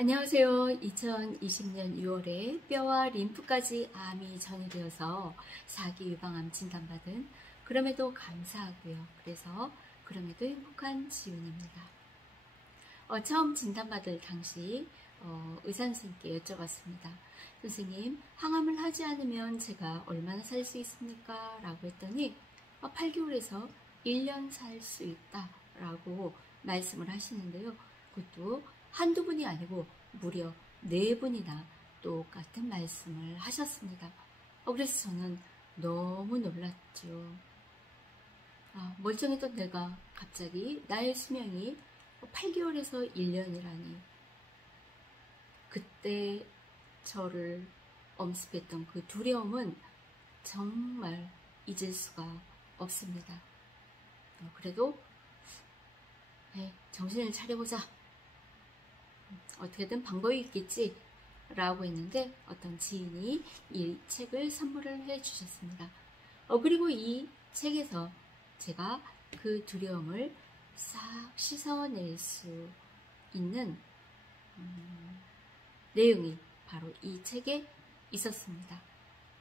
안녕하세요. 2020년 6월에 뼈와 림프까지 암이 전이되어서 4기 유방암 진단받은 그럼에도 감사하고요. 그래서 그럼에도 행복한 지훈입니다. 처음 진단받을 당시 의사 선생님께 여쭤봤습니다. 선생님, 항암을 하지 않으면 제가 얼마나 살 수 있습니까? 라고 했더니 8개월에서 1년 살 수 있다 라고 말씀을 하시는데요. 그것도 한두 분이 아니고 무려 4분이나 똑같은 말씀을 하셨습니다. 그래서 저는 너무 놀랐죠. 멀쩡했던 내가 갑자기 나의 수명이 8개월에서 1년이라니. 그때 저를 엄습했던 그 두려움은 정말 잊을 수가 없습니다. 그래도 정신을 차려보자. 어떻게든 방법이 있겠지 라고 했는데 어떤 지인이 이 책을 선물을 해 주셨습니다. 그리고 이 책에서 제가 그 두려움을 싹 씻어낼 수 있는 내용이 바로 이 책에 있었습니다.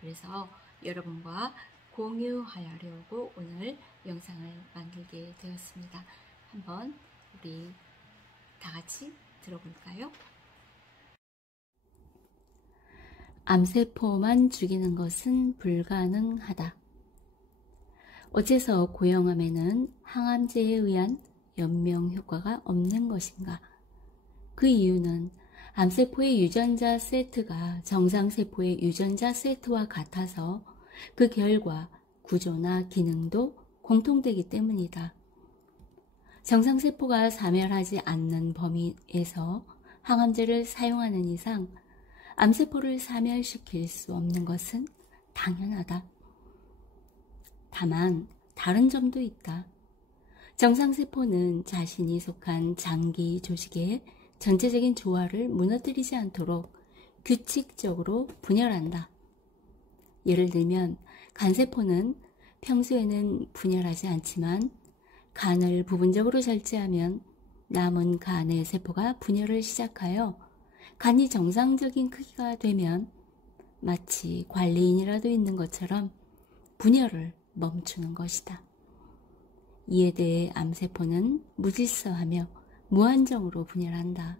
그래서 여러분과 공유하려고 오늘 영상을 만들게 되었습니다. 한번 우리 다 같이 들어볼까요? 암세포만 죽이는 것은 불가능하다. 어째서 고형암에는 항암제에 의한 연명 효과가 없는 것인가? 그 이유는 암세포의 유전자 세트가 정상세포의 유전자 세트와 같아서 그 결과 구조나 기능도 공통되기 때문이다. 정상세포가 사멸하지 않는 범위에서 항암제를 사용하는 이상 암세포를 사멸시킬 수 없는 것은 당연하다. 다만 다른 점도 있다. 정상세포는 자신이 속한 장기 조직의 전체적인 조화를 무너뜨리지 않도록 규칙적으로 분열한다. 예를 들면 간세포는 평소에는 분열하지 않지만 간을 부분적으로 절제하면 남은 간의 세포가 분열을 시작하여 간이 정상적인 크기가 되면 마치 관리인이라도 있는 것처럼 분열을 멈추는 것이다. 이에 대해 암세포는 무질서하며 무한정으로 분열한다.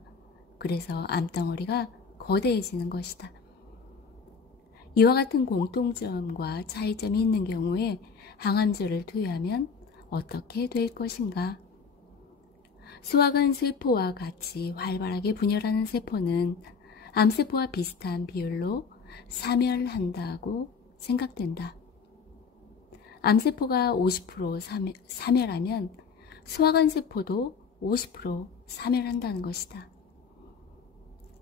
그래서 암덩어리가 거대해지는 것이다. 이와 같은 공통점과 차이점이 있는 경우에 항암제를 투여하면 어떻게 될 것인가? 소화관 세포와 같이 활발하게 분열하는 세포는 암세포와 비슷한 비율로 사멸한다고 생각된다. 암세포가 50% 사멸하면 소화관 세포도 50% 사멸한다는 것이다.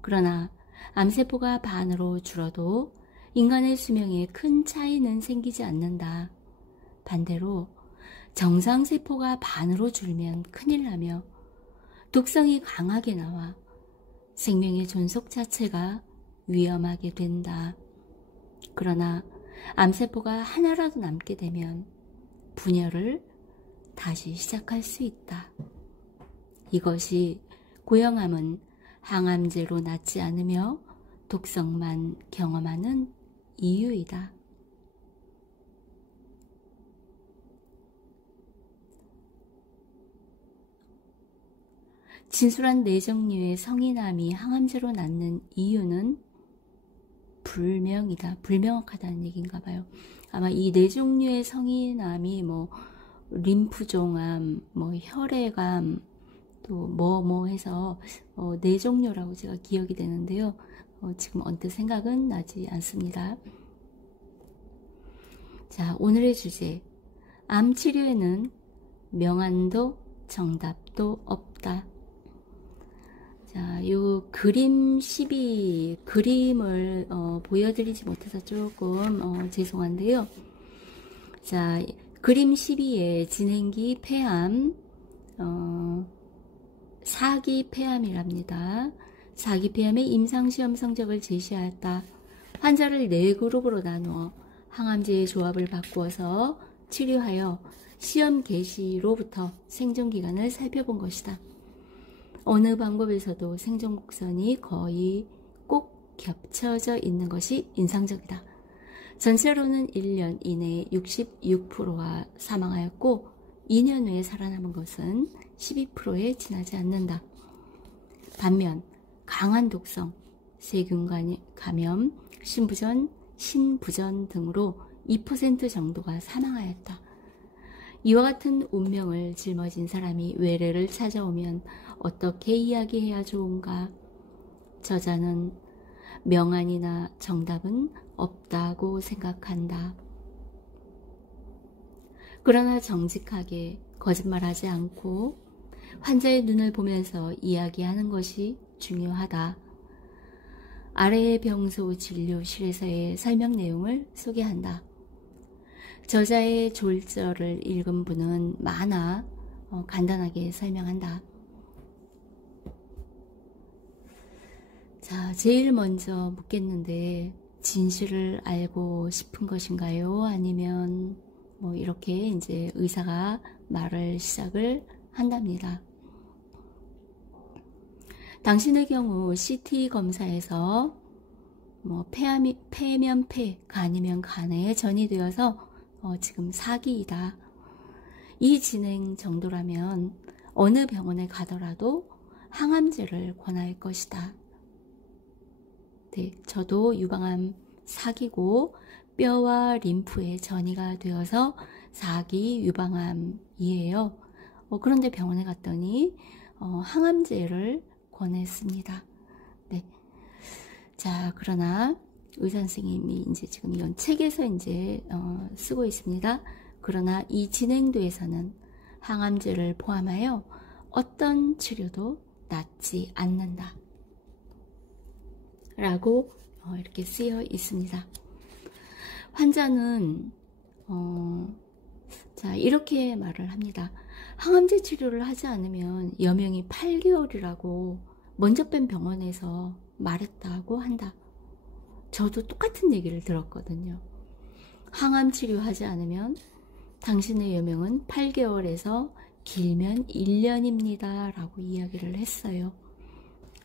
그러나 암세포가 반으로 줄어도 인간의 수명에 큰 차이는 생기지 않는다. 반대로 정상세포가 반으로 줄면 큰일 나며 독성이 강하게 나와 생명의 존속 자체가 위험하게 된다. 그러나 암세포가 하나라도 남게 되면 분열을 다시 시작할 수 있다. 이것이 고형암은 항암제로 낫지 않으며 독성만 경험하는 이유이다. 진술한 4종류의 성인암이 항암제로 낫는 이유는 불명이다. 불명확하다는 얘기인가 봐요. 아마 이 4종류의 성인암이 림프종암, 혈액암, 또 해서 4종류라고 제가 기억이 되는데요. 지금 언뜻 생각은 나지 않습니다. 자, 오늘의 주제. 암 치료에는 명안도 정답도 없다. 자, 요 그림 12 그림을 보여드리지 못해서 조금 죄송한데요. 자, 그림 12에 진행기 폐암 4기 폐암이랍니다. 4기 폐암의 임상시험 성적을 제시하였다. 환자를 4그룹으로 나누어 항암제의 조합을 바꾸어서 치료하여 시험 개시로부터 생존기간을 살펴본 것이다. 어느 방법에서도 생존 곡선이 거의 꼭 겹쳐져 있는 것이 인상적이다. 전체로는 1년 이내에 66%가 사망하였고 2년 후에 살아남은 것은 12%에 지나지 않는다. 반면 강한 독성, 세균 감염, 신부전 등으로 2% 정도가 사망하였다. 이와 같은 운명을 짊어진 사람이 외래를 찾아오면 어떻게 이야기해야 좋은가? 저자는 명안이나 정답은 없다고 생각한다. 그러나 정직하게 거짓말하지 않고 환자의 눈을 보면서 이야기하는 것이 중요하다. 아래의 병소 진료실에서의 설명 내용을 소개한다. 저자의 졸절을 읽은 분은 많아 간단하게 설명한다. 자, 제일 먼저 묻겠는데 진실을 알고 싶은 것인가요? 아니면 뭐 이렇게 이제 의사가 말을 시작을 한답니다. 당신의 경우 CT 검사에서 뭐 폐면 폐, 간이면 간에 전이되어서 지금 4기이다. 이 진행 정도라면 어느 병원에 가더라도 항암제를 권할 것이다. 네, 저도 유방암 4기고 뼈와 림프에 전이가 되어서 4기 유방암이에요. 그런데 병원에 갔더니 항암제를 권했습니다. 네. 자, 그러나 의사 선생님이 이제 지금 이런 책에서 이제 쓰고 있습니다. 그러나 이 진행도에서는 항암제를 포함하여 어떤 치료도 낫지 않는다. 라고 이렇게 쓰여 있습니다. 환자는 자, 이렇게 말을 합니다. 항암제 치료를 하지 않으면 여명이 8개월이라고 먼저 뺀 병원에서 말했다고 한다. 저도 똑같은 얘기를 들었거든요. 항암 치료하지 않으면 당신의 여명은 8개월에서 길면 1년입니다. 라고 이야기를 했어요.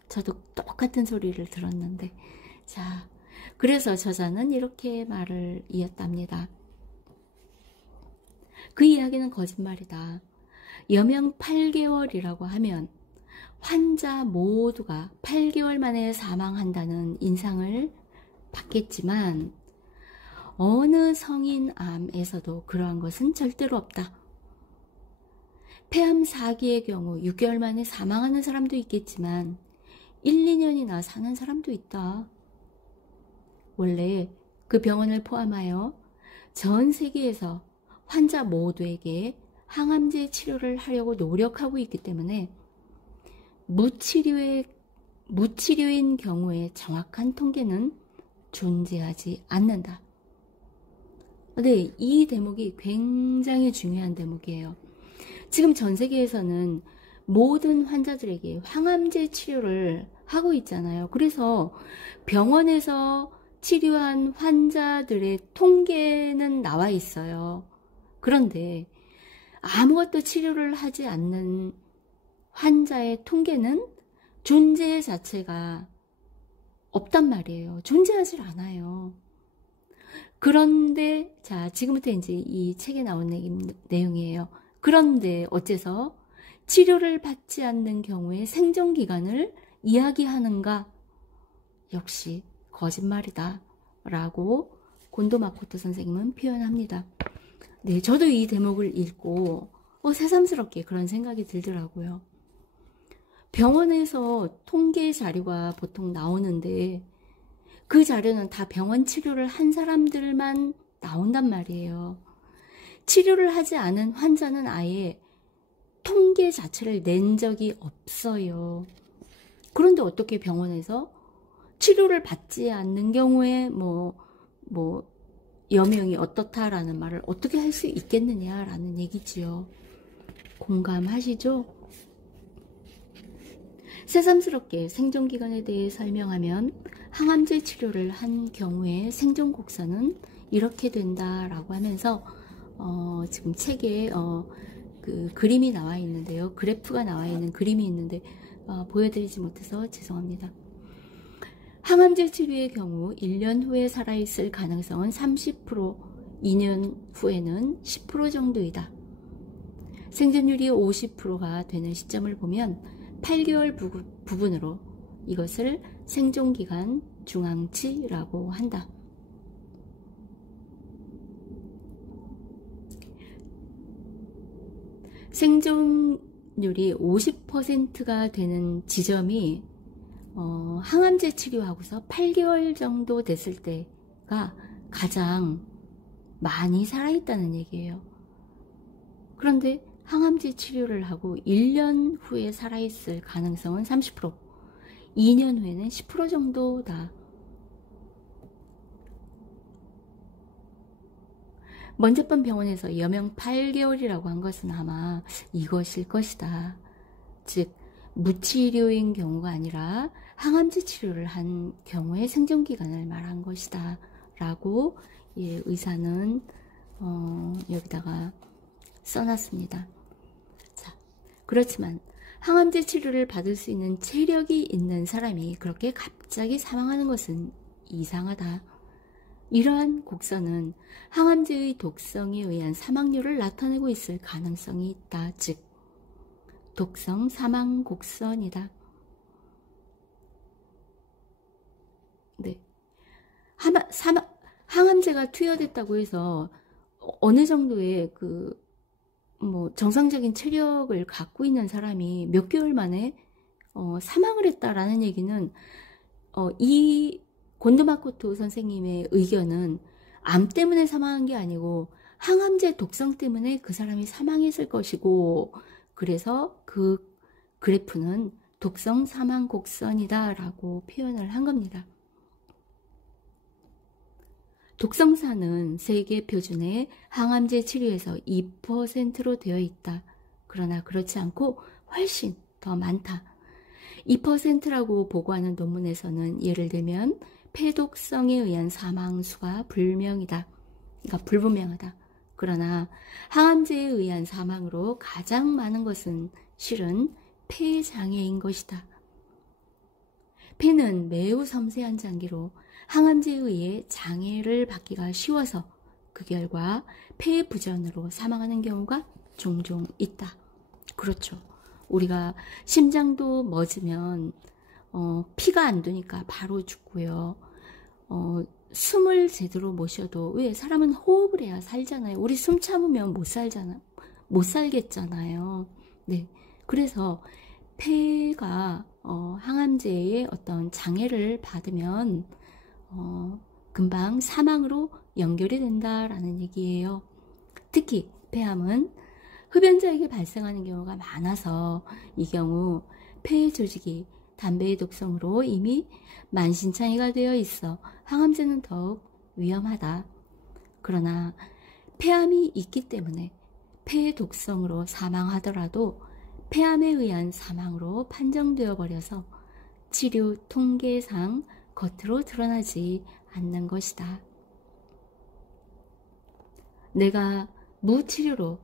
저도 똑같은 소리를 들었는데, 자, 그래서 저자는 이렇게 말을 이었답니다. 그 이야기는 거짓말이다. 여명 8개월이라고 하면 환자 모두가 8개월 만에 사망한다는 인상을 받겠지만 어느 성인암에서도 그러한 것은 절대로 없다. 폐암 4기의 경우 6개월 만에 사망하는 사람도 있겠지만 1, 2년이나 사는 사람도 있다. 원래 그 병원을 포함하여 전 세계에서 환자 모두에게 항암제 치료를 하려고 노력하고 있기 때문에 무치료인 경우에 정확한 통계는 존재하지 않는다. 네, 이 대목이 굉장히 중요한 대목이에요. 지금 전 세계에서는 모든 환자들에게 항암제 치료를 하고 있잖아요. 그래서 병원에서 치료한 환자들의 통계는 나와 있어요. 그런데 아무것도 치료를 하지 않는 환자의 통계는 존재 자체가 없단 말이에요. 존재하지 않아요. 그런데 자, 지금부터 이제 이 책에 나온 내용이에요. 그런데 어째서 치료를 받지 않는 경우에 생존 기간을 이야기하는가? 역시 거짓말이다 라고 곤도 마코토 선생님은 표현합니다. 네, 저도 이 대목을 읽고 새삼스럽게 그런 생각이 들더라고요. 병원에서 통계 자료가 보통 나오는데 그 자료는 다 병원 치료를 한 사람들만 나온단 말이에요. 치료를 하지 않은 환자는 아예 통계 자체를 낸 적이 없어요. 그런데 어떻게 병원에서 치료를 받지 않는 경우에 여명이 어떻다라는 말을 어떻게 할 수 있겠느냐라는 얘기지요. 공감하시죠? 새삼스럽게 생존기간에 대해 설명하면 항암제 치료를 한 경우에 생존 곡선은 이렇게 된다라고 하면서 지금 책에 그 그림이 나와 있는데요. 그래프가 나와 있는 그림이 있는데 보여드리지 못해서 죄송합니다. 항암제 치료의 경우 1년 후에 살아있을 가능성은 30%, 2년 후에는 10% 정도이다. 생존율이 50%가 되는 시점을 보면 8개월 부분으로 이것을 생존기간 중앙치라고 한다. 생존율이 50%가 되는 지점이 항암제 치료하고서 8개월 정도 됐을 때가 가장 많이 살아있다는 얘기예요. 그런데 항암제 치료를 하고 1년 후에 살아있을 가능성은 30%, 2년 후에는 10% 정도다. 먼저 번 병원에서 여명 8개월이라고 한 것은 아마 이것일 것이다. 즉 무치료인 경우가 아니라 항암제 치료를 한 경우의 생존기간을 말한 것이다 라고 의사는 여기다가 써놨습니다. 자, 그렇지만 항암제 치료를 받을 수 있는 체력이 있는 사람이 그렇게 갑자기 사망하는 것은 이상하다. 이러한 곡선은 항암제의 독성에 의한 사망률을 나타내고 있을 가능성이 있다. 즉 독성 사망 곡선이다. 네. 항암제가 투여됐다고 해서 어느 정도의 정상적인 체력을 갖고 있는 사람이 몇 개월 만에 사망을 했다라는 얘기는 이 곤드마코토 선생님의 의견은 암 때문에 사망한 게 아니고 항암제 독성 때문에 그 사람이 사망했을 것이고, 그래서 그 그래프는 독성 사망 곡선이다 라고 표현을 한 겁니다. 독성사는 세계 표준의 항암제 치료에서 2%로 되어 있다. 그러나 그렇지 않고 훨씬 더 많다. 2%라고 보고하는 논문에서는 예를 들면 폐독성에 의한 사망수가 불명이다. 그러니까 불분명하다. 그러나 항암제에 의한 사망으로 가장 많은 것은 실은 폐장애인 것이다. 폐는 매우 섬세한 장기로 항암제에 의해 장애를 받기가 쉬워서 그 결과 폐부전으로 사망하는 경우가 종종 있다. 그렇죠. 우리가 심장도 멎으면 피가 안 도니까 바로 죽고요. 숨을 제대로 못 쉬어도, 왜 사람은 호흡을 해야 살잖아요. 우리 숨 참으면 못 살겠잖아요. 네, 그래서 폐가 항암제의 어떤 장애를 받으면 금방 사망으로 연결이 된다라는 얘기예요. 특히 폐암은 흡연자에게 발생하는 경우가 많아서 이 경우 폐 조직이 담배의 독성으로 이미 만신창이가 되어 있어 항암제는 더욱 위험하다. 그러나 폐암이 있기 때문에 폐 독성으로 사망하더라도 폐암에 의한 사망으로 판정되어 버려서 치료 통계상 겉으로 드러나지 않는 것이다. 내가 무치료로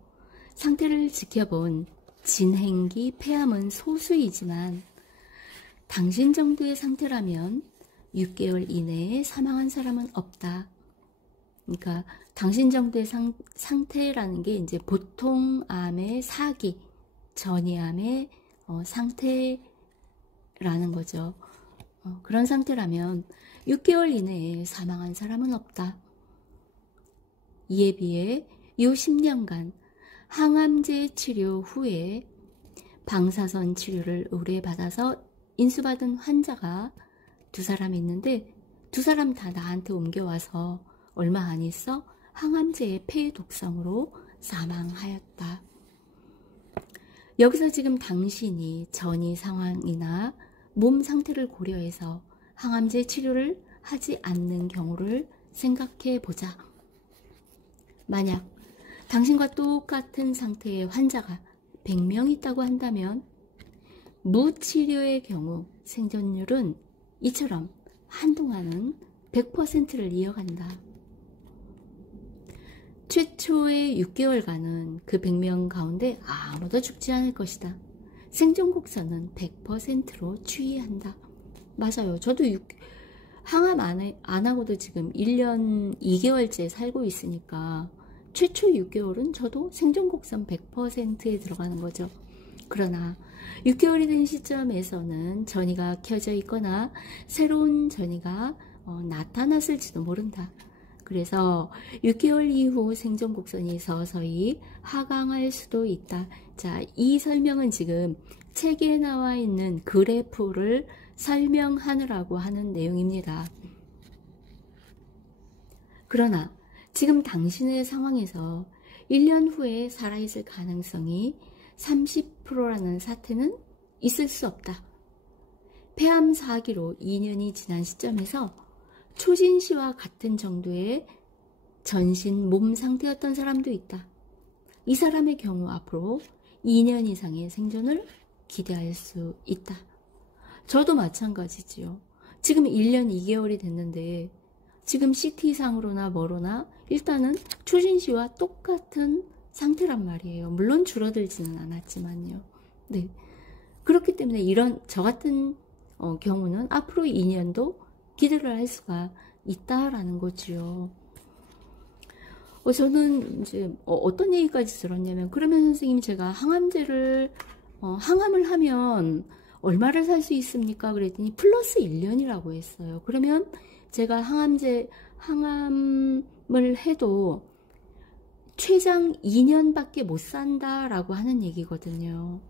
상태를 지켜본 진행기 폐암은 소수이지만 당신 정도의 상태라면 6개월 이내에 사망한 사람은 없다. 그러니까 당신 정도의 상태라는 게 이제 보통 암의 4기, 전이암의 상태라는 거죠. 그런 상태라면 6개월 이내에 사망한 사람은 없다. 이에 비해 이 10년간 항암제 치료 후에 방사선 치료를 의뢰받아서 인수받은 환자가 2사람 있는데 2사람 다 나한테 옮겨와서 얼마 안 있어 항암제의 폐 독성으로 사망하였다. 여기서 지금 당신이 전이 상황이나 몸 상태를 고려해서 항암제 치료를 하지 않는 경우를 생각해 보자. 만약 당신과 똑같은 상태의 환자가 100명 있다고 한다면 무치료의 경우 생존율은 이처럼 한동안은 100%를 이어간다. 최초의 6개월간은 그 100명 가운데 아무도 죽지 않을 것이다. 생존 곡선은 100%로 추이한다. 맞아요. 저도 항암 안 하고도 지금 1년 2개월째 살고 있으니까 최초 6개월은 저도 생존 곡선 100%에 들어가는 거죠. 그러나 6개월이 된 시점에서는 전이가 켜져 있거나 새로운 전이가 나타났을지도 모른다. 그래서 6개월 이후 생존 곡선이 서서히 하강할 수도 있다. 자, 이 설명은 지금 책에 나와 있는 그래프를 설명하느라고 하는 내용입니다. 그러나 지금 당신의 상황에서 1년 후에 살아있을 가능성이 30%라는 사태는 있을 수 없다. 폐암 4기로 2년이 지난 시점에서 초진 씨와 같은 정도의 전신 몸 상태였던 사람도 있다. 이 사람의 경우 앞으로 2년 이상의 생존을 기대할 수 있다. 저도 마찬가지지요. 지금 1년 2개월이 됐는데 지금 CT상으로나 뭐로나 일단은 초진 씨와 똑같은 상태란 말이에요. 물론 줄어들지는 않았지만요. 네. 그렇기 때문에 이런 저 같은 경우는 앞으로 2년도 기대를 할 수가 있다라는 거지요. 저는 이제 어떤 얘기까지 들었냐면, 그러면 선생님 제가 항암제를 항암을 하면 얼마를 살 수 있습니까? 그랬더니 플러스 1년이라고 했어요. 그러면 제가 항암을 해도 최장 2년밖에 못 산다라고 하는 얘기거든요.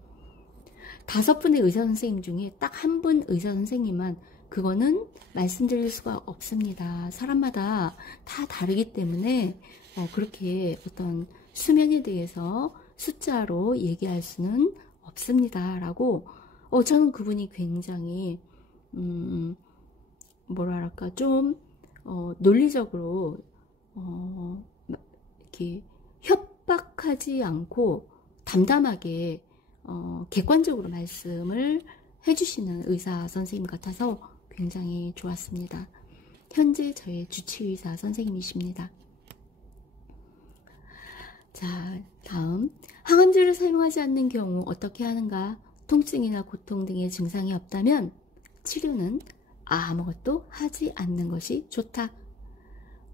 5분의 의사 선생님 중에 딱 한 분 의사 선생님만 그거는 말씀드릴 수가 없습니다. 사람마다 다 다르기 때문에 그렇게 어떤 수면에 대해서 숫자로 얘기할 수는 없습니다. 라고 저는 그분이 굉장히 뭐랄까 좀 논리적으로 이렇게 협박하지 않고 담담하게 객관적으로 말씀을 해주시는 의사 선생님 같아서 굉장히 좋았습니다. 현재 저의 주치의사 선생님이십니다. 자, 다음 항암제를 사용하지 않는 경우 어떻게 하는가? 통증이나 고통 등의 증상이 없다면 치료는 아무것도 하지 않는 것이 좋다.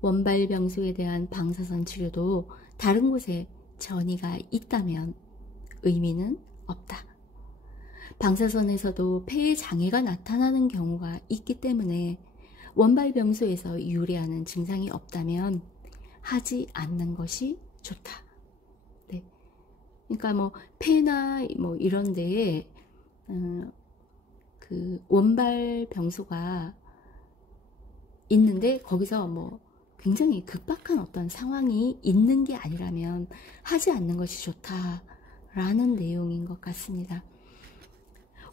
원발병소에 대한 방사선 치료도 다른 곳에 전이가 있다면 의미는 없다. 방사선에서도 폐에 장애가 나타나는 경우가 있기 때문에 원발병소에서 유래하는 증상이 없다면 하지 않는 것이 좋다. 네. 그러니까 뭐 폐나 뭐 이런 데에 그 원발병소가 있는데 거기서 뭐 굉장히 급박한 어떤 상황이 있는 게 아니라면 하지 않는 것이 좋다라는 내용인 것 같습니다.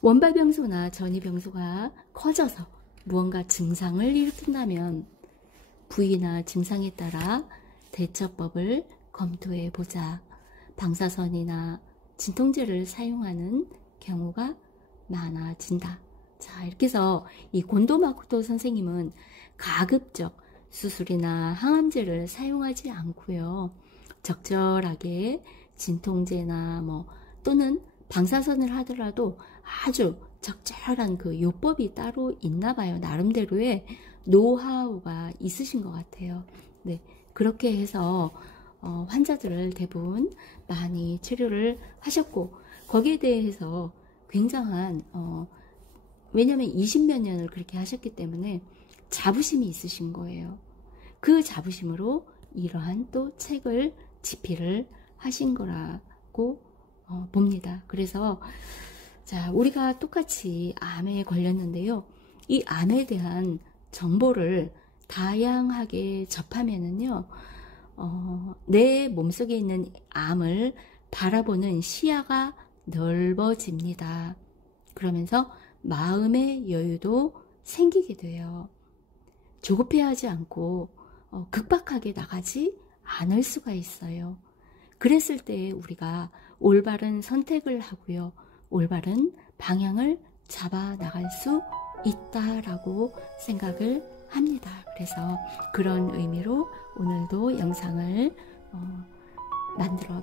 원발병소나 전이병소가 커져서 무언가 증상을 일으킨다면 부위나 증상에 따라 대처법을 검토해 보자. 방사선이나 진통제를 사용하는 경우가 많아진다. 자, 이렇게 해서 이 곤도 마코토 선생님은 가급적 수술이나 항암제를 사용하지 않고요. 적절하게 진통제나 또는 방사선을 하더라도 아주 적절한 그 요법이 따로 있나 봐요. 나름대로의 노하우가 있으신 것 같아요. 네, 그렇게 해서 환자들을 대부분 많이 치료를 하셨고 거기에 대해서 굉장한 왜냐면 20몇 년을 그렇게 하셨기 때문에 자부심이 있으신 거예요. 그 자부심으로 이러한 또 책을 집필을 하신 거라고 봅니다. 그래서 자, 우리가 똑같이 암에 걸렸는데요. 이 암에 대한 정보를 다양하게 접하면은요, 내 몸속에 있는 암을 바라보는 시야가 넓어집니다. 그러면서 마음의 여유도 생기게 돼요. 조급해하지 않고 급박하게 나가지 않을 수가 있어요. 그랬을 때 우리가 올바른 선택을 하고요. 올바른 방향을 잡아 나갈 수 있다라고 생각을 합니다. 그래서 그런 의미로 오늘도 영상을 만들어